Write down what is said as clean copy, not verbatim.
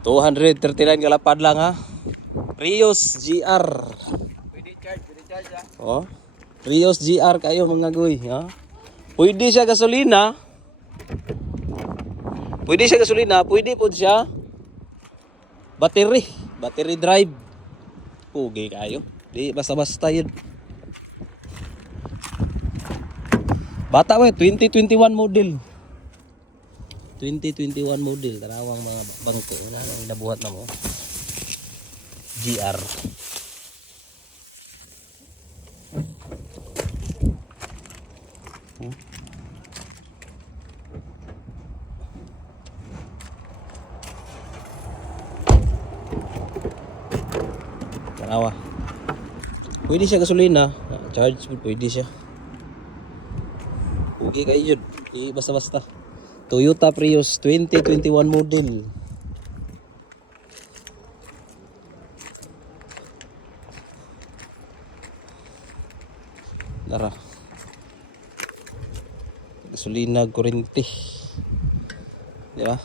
239 kalapad lang ha. Prius GR. Pwede charge ha. Oh. Prius GR kayo mga guy, ha. Pwede siya gasolina. Pwede po siya battery drive. Pugi kayo. Di basta-basta yun. Bata mo, 2021 model. 2021 model. Tarawang mga bangko. Wala nang nabuhat na mo. GR. Tarawa. Pwede siya gasolina. Charge pwede siya. Okay kayo yun. Basta-basta. Toyota Prius 2021 model. Tara. Gasolina, kurente. Di ba?